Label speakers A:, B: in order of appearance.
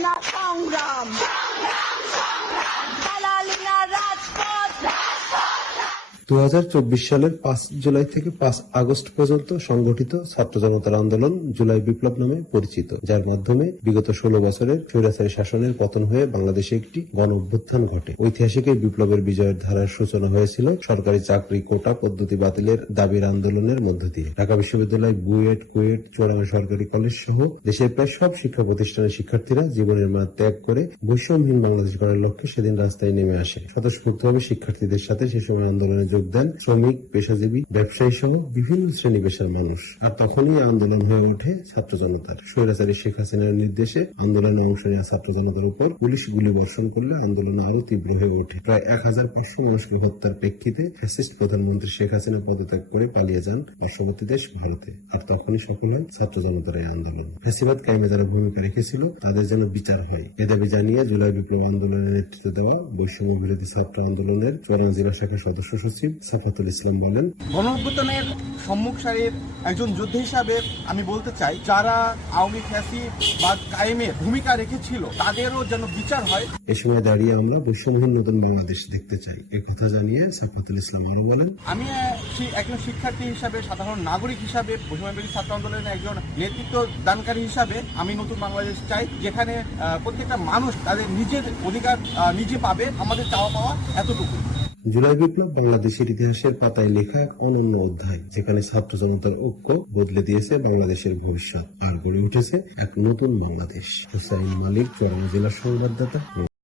A: not found them. দু হাজার
B: চব্বিশ সালের পাঁচ জুলাই থেকে পাঁচ আগস্ট পর্যন্ত সংগঠিত ছাত্র জনতার আন্দোলন জুলাই বিপ্লব নামে পরিচিত, যার মাধ্যমে বিগত ষোলো বছরের স্বৈরাচারী শাসনের পতন হয়ে বাংলাদেশে একটি গণ অভ্যুত্থান ঘটে। ঐতিহাসিক এই বিপ্লবের বিজয়ের ধারার সূচনা হয়েছিল সরকারি চাকরি কোটা পদ্ধতি বাতিলের দাবির আন্দোলনের মধ্য দিয়ে। ঢাকা বিশ্ববিদ্যালয়, বুয়েট, কুয়েট, চোরাং সরকারি কলেজ সহ দেশের প্রায় সব শিক্ষা প্রতিষ্ঠানের শিক্ষার্থীরা জীবনের মান ত্যাগ করে বৈষম্যহীন বাংলাদেশ গড়ার লক্ষ্যে সেদিন রাস্তায় নেমে আসে। স্বতঃস্ফূর্তভাবে শিক্ষার্থীদের সাথে সে সময় আন্দোলনে যোগ দেন শ্রমিক, পেশাজীবী ব্যবসায়ী সহ বিভিন্ন শ্রেণি পেশার মানুষ। আর তখনই আন্দোলন হয়ে ওঠে ছাত্র জনতার। স্বৈরাচারী শেখ হাসিনার নির্দেশে আন্দোলনে অংশ নেওয়া ছাত্র জনতার উপর পুলিশ গুলি বর্ষণ করলে আন্দোলন আরও তীব্র হয়ে ওঠে। প্রায় এক হাজার পাঁচশো মানুষকে হত্যার প্রেক্ষিতে ফ্যাসিস্ট প্রধানমন্ত্রী শেখ হাসিনা পদত্যাগ করে পালিয়ে যান পার্শ্ববর্তী দেশ ভারতে। আর তখনই সফল হয় ছাত্র জনতার এই আন্দোলন। ফ্যাসিবাদ কায়েমে যারা ভূমিকা রেখেছিল, তাদের যেন বিচার হয়। এ দাবি জানিয়ে জুলাই বিপ্লব আন্দোলনের নেতৃত্ব দেওয়া বৈষম্য বিরোধী ছাত্র আন্দোলনের চুয়াডাঙ্গা জেলা শাখার সদস্য সচিব সাফাতুল ইসলাম বলেন
C: গণ অভ্যুত্থানের সম্মুখ সারির একজন যোদ্ধা হিসাবে আমি বলতে চাই যারা আওয়ামী ফ্যাসি বা কায়েমের ভূমিকা রেখেছিল তাদেরও যেন বিচার হয়।
B: এ সময় দাঁড়িয়ে আমরা বৈষম্যহীন নতুন বাংলাদেশ দেখতে চাই। এ কথা জানিয়ে সাফাতুল ইসলাম আরও বলেন
C: আমি একজন শিক্ষার্থী হিসাবে সাধারণ নাগরিক হিসাবে বৈষম্যবিরোধী ছাত্র আন্দোলনের একজন নেতৃত্ব দানকারী হিসাবে আমি নতুন বাংলাদেশ চাই যেখানে প্রত্যেকটা মানুষ তাদের নিজের অধিকার নিজে পাবে আমাদের চাওয়া পাওয়া এতটুকু।
B: জুলাই বিপ্লব বাংলাদেশের ইতিহাসের পাতায় লেখা এক অনন্য অধ্যায়, যেখানে ছাত্র জনতার ঐক্য বদলে দিয়েছে বাংলাদেশের ভবিষ্যৎ আর গড়ে উঠেছে এক নতুন বাংলাদেশ। হুসাইন মালিক চরম জেলার সংবাদদাতা